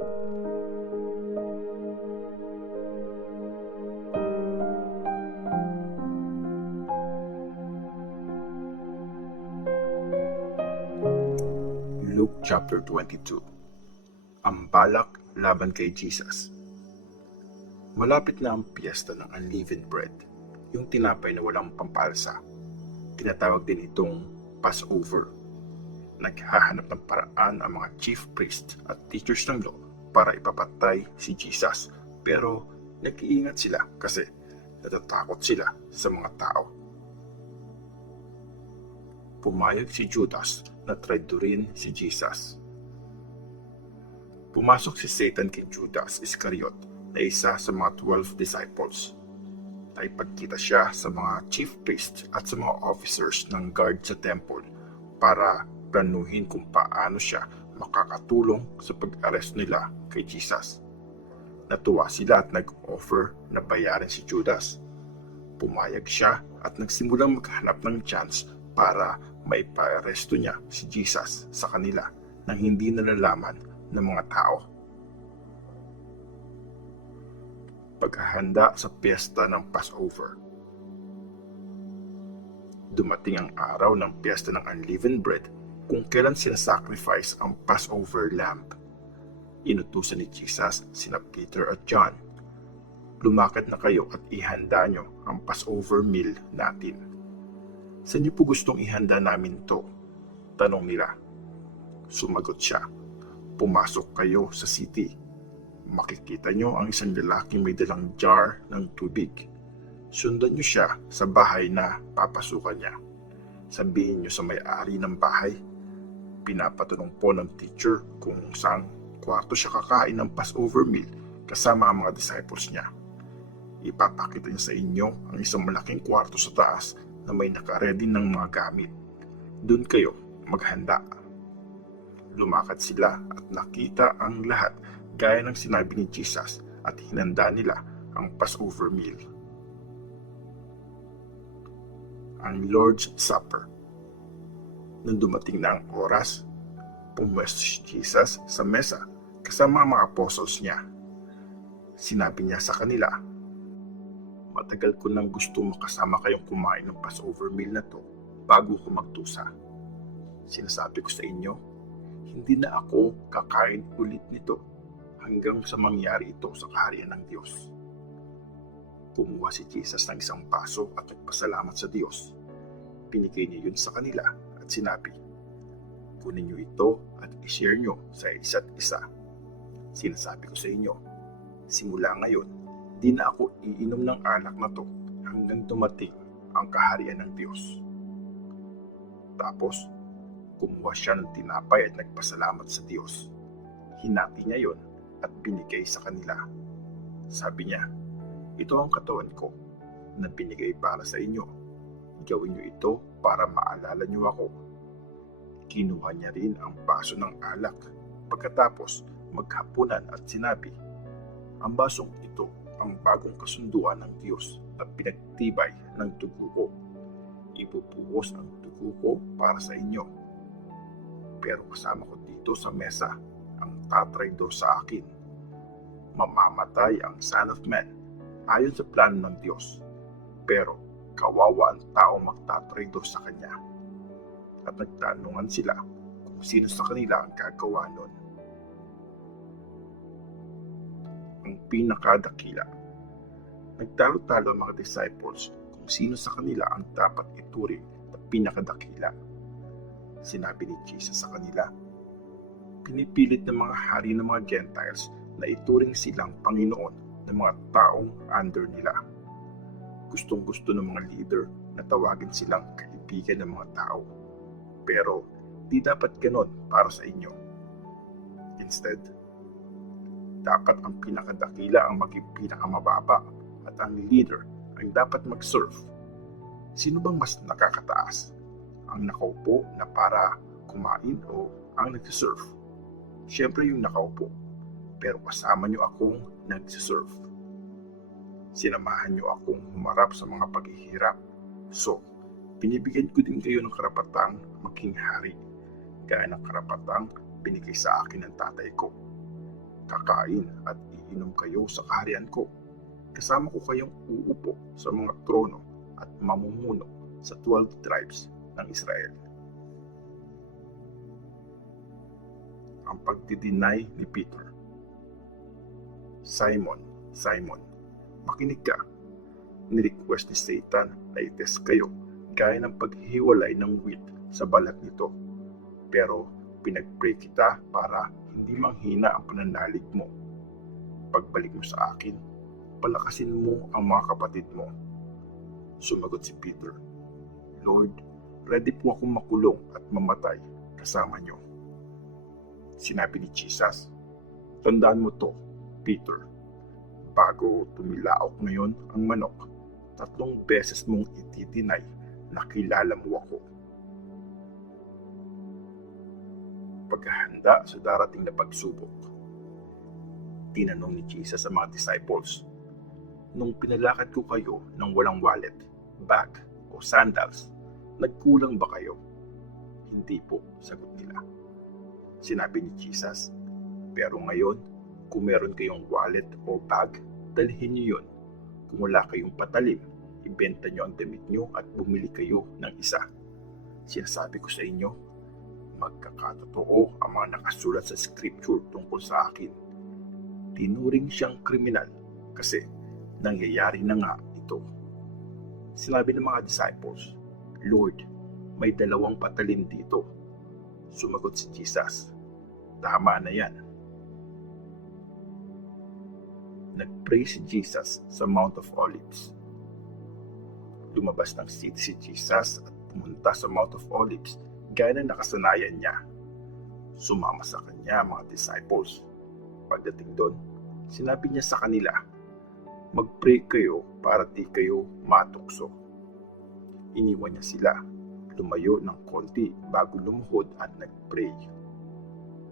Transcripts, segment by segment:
Luke chapter 22. Ang balak laban kay Jesus. Malapit na ang piyesta ng unleavened bread, yung tinapay na walang pampalsa. Tinatawag din itong Passover. Naghahanap ng paraan ang mga chief priests at teachers ng law para ipapatay si Jesus. Pero nag-iingat sila kasi natatakot sila sa mga tao. Pumayag si Judas na traidorin si Jesus. Pumasok si Satan kay Judas Iscariot na isa sa mga 12 disciples. Naipagkita siya sa mga chief priests at sa mga officers ng guard sa temple para planuhin kung paano siya makakatulong sa pag-arrest nila kay Jesus. Natuwa sila at nag-offer na bayaran si Judas. Pumayag siya at nagsimulang maghanap ng chance para maipa-aresto niya si Jesus sa kanila nang hindi nalalaman ng mga tao. Paghahanda sa piyesta ng Passover. Dumating ang araw ng piyesta ng unleavened bread kung kailan sinasacrifice ang Passover lamb. Inutusan ni Jesus sina Peter at John, "Lumakad na kayo at ihanda nyo ang Passover meal natin." "Saan niyo po gustong ihanda namin to?" tanong nila. Sumagot siya, "Pumasok kayo sa city. Makikita niyo ang isang lalaking may dalang jar ng tubig. Sundan niyo siya sa bahay na papasukan niya. Sabihin niyo sa may-ari ng bahay, pinapatanong po ng teacher kung saan kwarto siya kakain ng Passover meal kasama ang mga disciples niya. Ipapakita niya sa inyo ang isang malaking kwarto sa taas na may nakaredy ng mga gamit. Doon kayo maghanda." Lumakad sila at nakita ang lahat gaya ng sinabi ni Jesus at hinanda nila ang Passover meal. Ang Lord's Supper. Nang dumating na ang oras, pumwesto si Jesus sa mesa kasama ang mga apostles niya. Sinabi niya sa kanila, "Matagal ko nang gusto makasama kayong kumain ng Passover meal na to bago ko magtusa. Sinasabi ko sa inyo, hindi na ako kakain ulit nito hanggang sa mangyari ito sa kaharian ng Diyos." Kumuha si Jesus ng isang baso at nagpasalamat sa Diyos. Pinigay niya yun sa kanila at sinabi, "Kunin niyo ito at i-share niyo sa isa't isa. Sinasabi ko sa inyo, simula ngayon, di na ako iinom ng alak na to hanggang dumating ang kaharian ng Diyos." Tapos, kumuha siya ng tinapay at nagpasalamat sa Diyos. Hinati niya yon at binigay sa kanila. Sabi niya, "Ito ang katawan ko na binigay para sa inyo. Gawin niyo ito para maalala niyo ako." Kinuha niya rin ang baso ng alak. Pagkatapos, maghapunan at sinabi, "Ang basong ito ang bagong kasunduan ng Diyos na pinagtibay ng dugo ko. Ibubuhos ang dugo ko para sa inyo. Pero kasama ko dito sa mesa ang tatraydor sa akin. Mamamatay ang Son of Man ayon sa plano ng Diyos. Pero kawawa ang taong magtatraydor sa kanya." At nagtanungan sila kung sino sa kanila ang gagawa nun. Ang pinakadakila. Nagtalo-talo ang mga disciples kung sino sa kanila ang dapat ituring na pinakadakila. Sinabi ni Jesus sa kanila, "Pinipilit ng mga hari ng mga Gentiles na ituring silang Panginoon ng mga taong under nila. Gustong-gusto ng mga leader na tawagin silang kaibigan ng mga tao. Pero di dapat ganon para sa inyo. Instead, dapat ang pinakadakila ang maging pinakamababa at ang leader ang dapat mag-serve. Sino bang mas nakakataas? Ang nakaupo na para kumain o ang nag-serve? Siyempre yung nakaupo, pero kasama niyo akong nag-serve. Sinamahan niyo akong humarap sa mga paghihirap. So, binibigyan ko din kayo ng karapatang maging hari, gaya ng karapatang binigay sa akin ng tatay ko. kakain at iinom kayo sa kaharian ko. Kasama ko kayong uupo sa mga trono at mamumuno sa 12 tribes ng Israel. Ang pagdideny ni Peter. Simon, Simon, makinig ka. Nirequest ni Satan na itest kayo gaya ng paghiwalay ng wheat sa balat nito. Pero pinag-pray kita para hindi manghina ang pananalig mo. Pagbalik mo sa akin, palakasin mo ang mga kapatid mo. Sumagot si Peter, Lord, ready po akong makulong at mamatay kasama niyo. Sinabi ni Jesus, tandaan mo to, Peter, bago tumilaok ngayon ang manok, 3 beses mong ititinay na kilala mo ako. Paghahanda sa darating na pagsubok. Tinanong ni Jesus sa mga disciples, nung pinalakad ko kayo ng walang wallet, bag o sandals, nagkulang ba kayo? Hindi po, sagot nila. Sinabi ni Jesus, pero ngayon, kung meron kayong wallet o bag, dalhin niyo yun. Kung wala kayong patalim, ibenta niyo ang damit niyo at bumili kayo ng isa. Sinasabi ko sa inyo, magkakatotoo ang mga nakasulat sa scripture tungkol sa akin. Tinuring siyang kriminal kasi nangyayari na nga ito. Sinabi ng mga disciples, Lord, may 2 patalim dito. Sumagot si Jesus, tama na yan. Nag-pray si Jesus sa Mount of Olives. Lumabas ng city si Jesus at pumunta sa Mount of Olives gaya ng nakasanayan niya. Sumama sa kanya mga disciples. Pagdating doon, sinabi niya sa kanila, mag-pray kayo para di kayo matukso. Iniwan niya sila, lumayo ng konti bago lumuhod at nag-pray.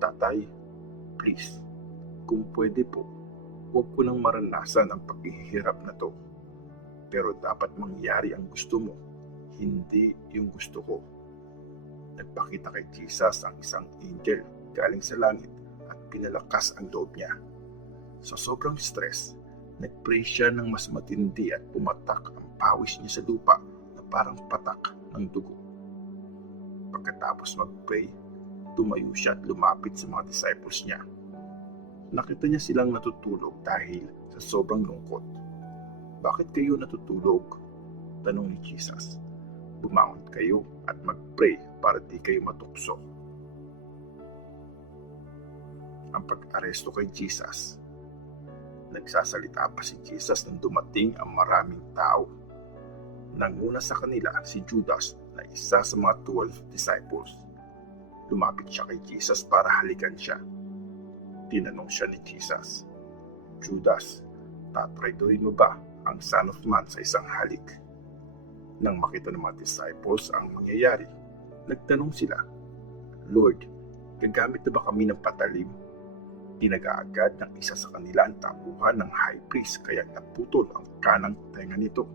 Tatay, please, kung pwede po, huwag ko nang maranasan ang paghihirap na to. Pero dapat mangyari ang gusto mo, hindi yung gusto ko. Nagpakita kay Jesus ang isang angel galing sa langit at pinalakas ang loob niya. Sa sobrang stress, nagpray siya ng mas matindi at pumatak ang pawis niya sa lupa na parang patak ng dugo. Pagkatapos mag-pray, tumayo siya at lumapit sa mga disciples niya. Nakita niya silang natutulog dahil sa sobrang lungkot. Bakit kayo natutulog? Tanong ni Jesus. Bumangon kayo at mag-pray para di kayo matukso. Ang pag-aresto kay Jesus. Nagsasalita pa si Jesus nang dumating ang maraming tao. Nanguna sa kanila si Judas na isa sa mga 12 disciples. Lumapit siya kay Jesus para halikan siya. Tinanong siya ni Jesus, Judas, tatraidorin mo ba ang Son of Man sa isang halik? Nang makita ng mga disciples ang mangyayari, nagtanong sila, Lord, gagamit na ba kami ng patalim? Tinag-aagad ng isa sa kanila ang tapuhan ng high priest kaya naputol ang kanang tenga nito.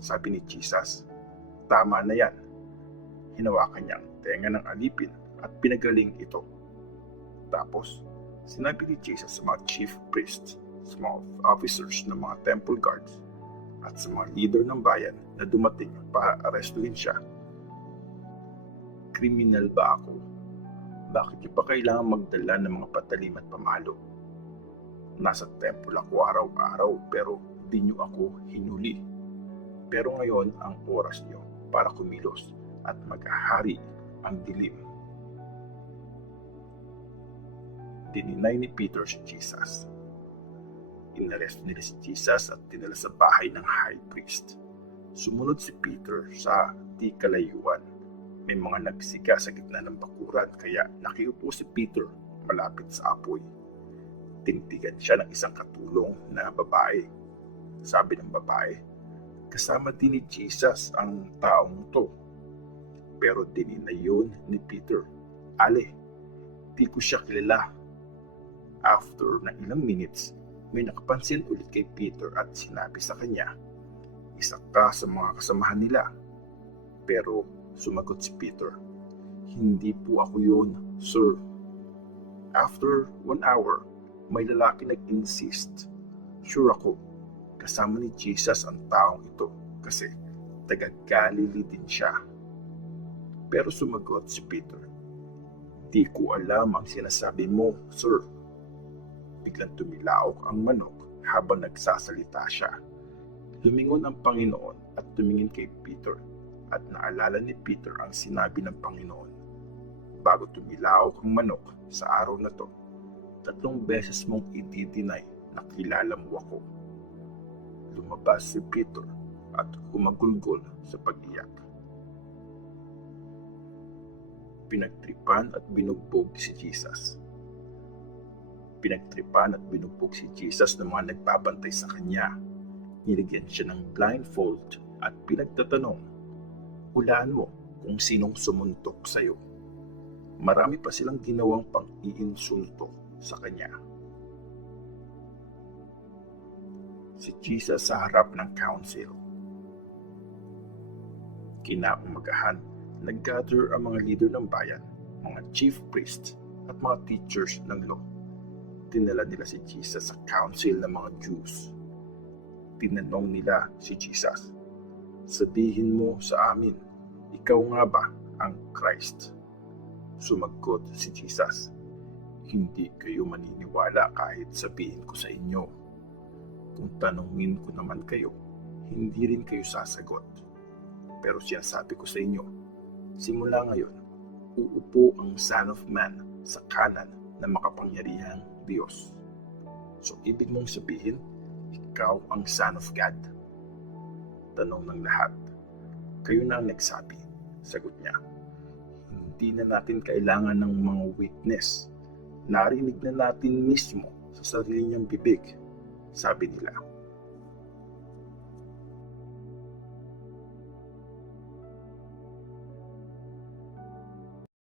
Sabi ni Jesus, tama na yan. Hinawakan niya ang tenga ng alipin at pinagaling ito. Tapos, sinabi ni Jesus sa mga chief priests, sa mga officers ng mga temple guards, at sa mga leader ng bayan na dumating para arestuhin siya. Kriminal ba ako? Bakit niyo pa kailangan magdala ng mga patalim at pamalo? Nasa temple ako araw-araw pero di niyo ako hinuli. Pero ngayon ang oras niyo para kumilos at maghahari ang dilim. Dininay ni Peter si Jesus. Inaresto nila si Jesus at dinala sa bahay ng high priest. Sumunod si Peter sa di kalayuan. May mga nagsiga sa gitna ng bakuran kaya nakiupo si Peter malapit sa apoy. Tinitigan siya ng isang katulong na babae. Sabi ng babae, kasama din ni Jesus ang taong to. Pero dininay yun ni Peter. Ale, di ko siya kilala. After ng ilang minutes, may nakapansin ulit kay Peter at sinabi sa kanya, isa ka sa mga kasamahan nila. Pero sumagot si Peter, hindi po ako yun, sir. After 1 hour, May lalaki nag-insist. Sure ako, kasama ni Jesus ang taong ito kasi taga-Galilee din siya. Pero sumagot si Peter, "Di ko alam ang sinasabi mo, sir." Biglang tumilaok ang manok habang nagsasalita siya. Lumingon ang Panginoon at tumingin kay Peter at naalala ni Peter ang sinabi ng Panginoon. Bago tumilaok ang manok sa araw na to, 3 beses mong i-deny na kilala mo ako. Lumabas si Peter at humagulgol sa pag-iyak. Pinagtripan at binugbog si Jesus. Pinagtripan at binugbog si Jesus ng mga nagbabantay sa kanya. Nilagyan siya ng blindfold at pinagtatanong, "Hulaan mo kung sinong sumuntok sa iyo." Marami pa silang ginawang pang-iinsulto sa kanya. Si Jesus sa harap ng council. Kinaumagahan, nag-gather ang mga leader ng bayan, mga chief priests at mga teachers ng law. Dinala nila si Jesus sa council ng mga Jews. Tinanong nila si Jesus, "Sabihin mo sa amin, ikaw nga ba ang Christ?" Sumagot si Jesus, "Hindi kayo maniniwala kahit sabihin ko sa inyo. Kung tanungin ko naman kayo, hindi rin kayo sasagot. Pero sinasabi ko sa inyo, simula ngayon, uupo ang Son of Man sa kanan ng makapangyarihang Diyos." So ibig mong sabihin, ikaw ang Son of God? Tanong ng lahat. "Kayo na ang nagsabi," sagot niya. "Hindi na natin kailangan ng mga witness. Narinig na natin mismo sa sarili niyang bibig," sabi nila.